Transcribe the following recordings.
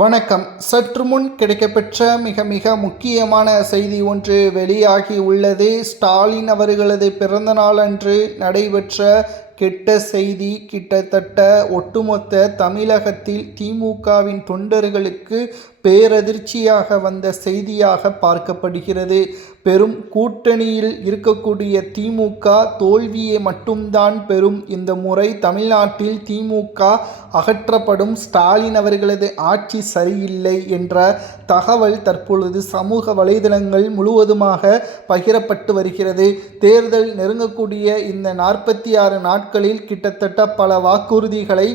வணக்கம். சற்று முன் கிடைக்கப்பெற்ற மிக முக்கியமான செய்தி ஒன்று வெளியாகி உள்ளது. ஸ்டாலின் அவர்களது பிறந்த நாளன்று நடைபெற்ற கெட்ட செய்தி கிட்டத்தட்ட ஒட்டுமொத்த தமிழகத்தில் திமுகவின் தொண்டர்களுக்கு பேரதிர்ச்சியாக வந்த செய்தியாக பார்க்கப்படுகிறது. பெரும் கூட்டணியில் இருக்கக்கூடிய திமுக தோல்வியை மட்டும்தான் பெறும். இந்த முறை தமிழ்நாட்டில் திமுக அகற்றப்படும். ஸ்டாலின் அவர்களது ஆட்சி சரியில்லை என்ற தகவல் தற்பொழுது சமூக வலைதளங்கள் முழுவதுமாக பகிரப்பட்டு வருகிறது. தேர்தல் நெருங்கக்கூடிய இந்த 46 நாட்களில் கிட்டத்தட்ட பல வாக்குறுதிகளை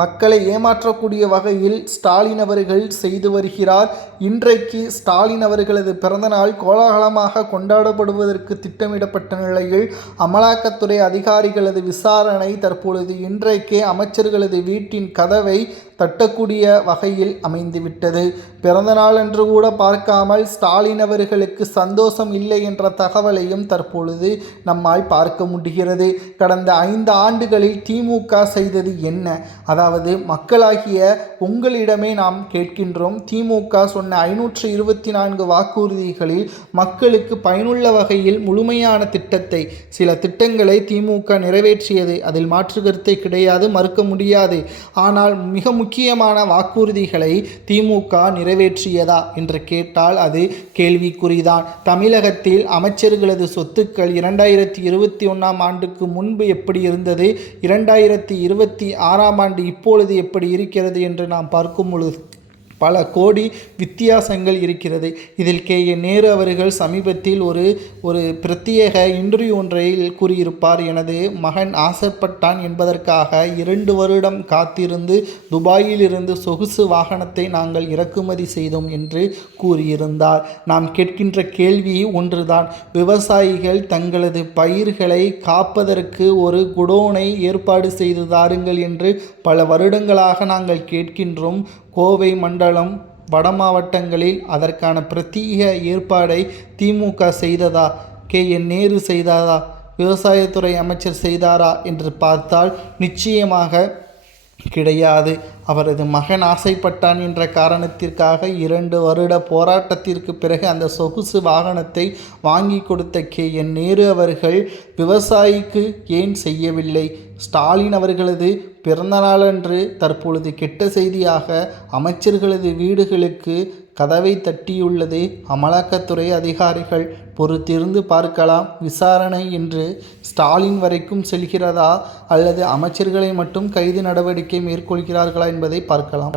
மக்களை ஏமாற்றக்கூடிய வகையில் ஸ்டாலின் அவர்கள் செய்து வருகிறார். இன்றைக்கு ஸ்டாலின் அவர்களது பிறந்தநாள் கோலாகலமாக கொண்டாடப்படுவதற்கு திட்டமிடப்பட்ட நிலையில் அமலாக்கத்துறை அதிகாரிகளது விசாரணை தற்பொழுது இன்றைக்கே அமைச்சர்களது வீட்டின் கதவை தட்டக்கூடிய வகையில் அமைந்துவிட்டது. பிறந்தநாள் என்று கூட பார்க்காமல் ஸ்டாலின் அவர்களுக்கு சந்தோஷம் இல்லை என்ற தகவலையும் தற்பொழுது நம்மால் பார்க்க முடிகிறது. கடந்த 5 ஆண்டுகளில் திமுக செய்தது என்ன? அதாவது மக்களாகிய உங்களிடமே நாம் கேட்கின்றோம். திமுக சொன்ன 524 வாக்குறுதிகளில் மக்களுக்கு பயனுள்ள வகையில் முழுமையான திட்டத்தை, சில திட்டங்களை திமுக நிறைவேற்றியது, அதில் மாற்று கருத்தை கிடையாது, மறுக்க முடியாது. ஆனால் மிக முக்கியமான வாக்குறுதிகளை திமுக நிறைவேற்றியதா என்று கேட்டால் அது கேள்விக்குறிதான். தமிழகத்தில் அமைச்சர்களது சொத்துக்கள் 2021ஆம் ஆண்டுக்கு முன்பு எப்படி இருந்தது, 2026ஆம் ஆண்டு இப்பொழுது எப்படி இருக்கிறது என்று நாம் பார்க்கும் பொழுது பல கோடி வித்தியாசங்கள் இருக்கிறது. இதில் நேரு அவர்கள் சமீபத்தில் ஒரு பிரத்யேக இன்டர்வியூ ஒன்றில் கூறியிருப்பார். எனது மகன் ஆசைப்பட்டான் என்பதற்காக 2 வருடம் காத்திருந்து துபாயிலிருந்து சொகுசு வாகனத்தை நாங்கள் இறக்குமதி செய்தோம் என்று கூறியிருந்தார். நாம் கேட்கின்ற கேள்வி ஒன்றுதான். விவசாயிகள் தங்களது பயிர்களை காப்பதற்கு ஒரு குடோனை ஏற்பாடு செய்து தாருங்கள் என்று பல வருடங்களாக நாங்கள் கேட்கின்றோம். கோவை மண்டலம் வட மாவட்டங்களில் அதற்கான பிரத்யேக ஏற்பாடை திமுக செய்ததா? நேரு செய்தாரா? விவசாயத்துறை அமைச்சர் செய்தாரா என்று பார்த்தால் நிச்சயமாக கிடையாது. அவரது மகன் ஆசைப்பட்டான் என்ற காரணத்திற்காக 2 வருட போராட்டத்திற்கு பிறகு அந்த சொகுசு வாகனத்தை வாங்கி கொடுத்த நேரு அவர்கள் விவசாயிக்கு ஏன் செய்யவில்லை? ஸ்டாலின் அவர்களது பிறந்தநாளன்று தற்பொழுது கெட்ட செய்தியாக அமைச்சர்களது வீடுகளுக்கு கதவை தட்டியுள்ளது அமலாக்கத்துறை அதிகாரிகள். பொறுத்திருந்து பார்க்கலாம். விசாரணை என்று ஸ்டாலின் வரைக்கும் செல்கிறதா அல்லது அமைச்சர்களை மட்டும் கைது நடவடிக்கை மேற்கொள்கிறார்களா என்பதை பார்க்கலாம்.